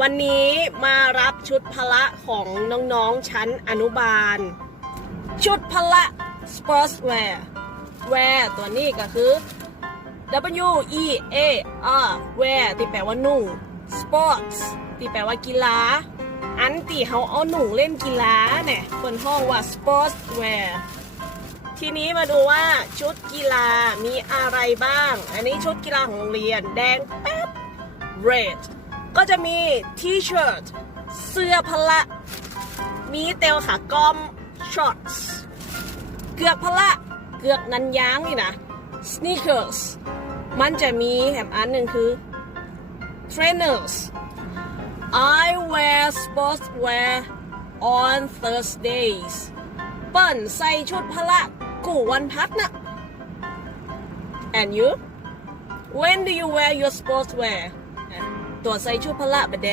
วันนี้มารับชุดพละของน้องๆชั้นอนุบาล ชุดพละ sportswear wear ตัวนี้ก็คือ W E A R wear ที่แปลว่านุ่ง sports ที่แปลว่ากีฬา อันที่เขาเอาหนุ่งเล่นกีฬาเนี่ยคนห้องว่า sportswear ทีนี้มาดูว่าชุดกีฬามีอะไรบ้าง อันนี้ชุดกีฬาของโรงเรียน แดงแป๊บ red ก็จะมี t-shirt เสื้อพละ มีเตลขากอม shorts เกือกพละ เกือกนันยางนี่นะ sneakers มันจะมีแถมอันหนึ่งคือ trainers I wear sports wear on Thursdays เปิ้นใส่ชุดพละกูวันพัดนะ and you when do you wear your sports wear ตัวไซชูพละบะเด